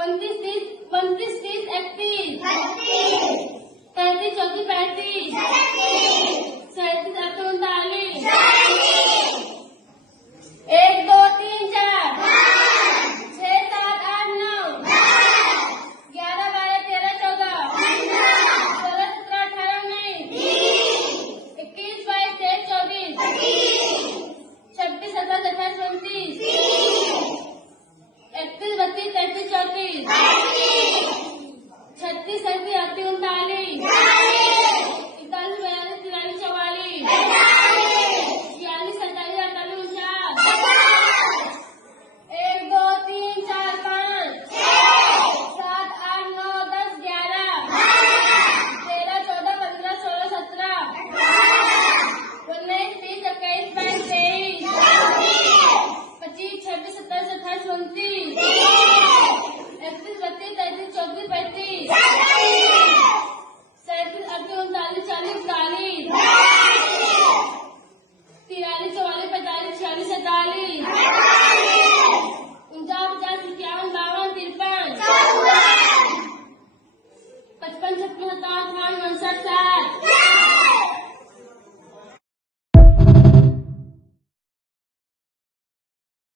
29, 30, 31, 32, 33, 34, 35, 37, 38, 39, 1, 2, 3, 4, 6, 7, 8, 9, 11, 12, 13, 14, 16, 17, 18, 19, 21, 22, 23, 24, 26, 27, 28, 29, 31, 32, 33, 34, 36, 37, 38, 39, 41, 42, 43, 44, 46, 47, 48, 49, 1, 2, 3, 4, 5, 7, 8, 9, 10, 11, 13, 14, 15, 16, 17, 19, 20, 21, 22, 23, 25, 26, 27, 28, 29,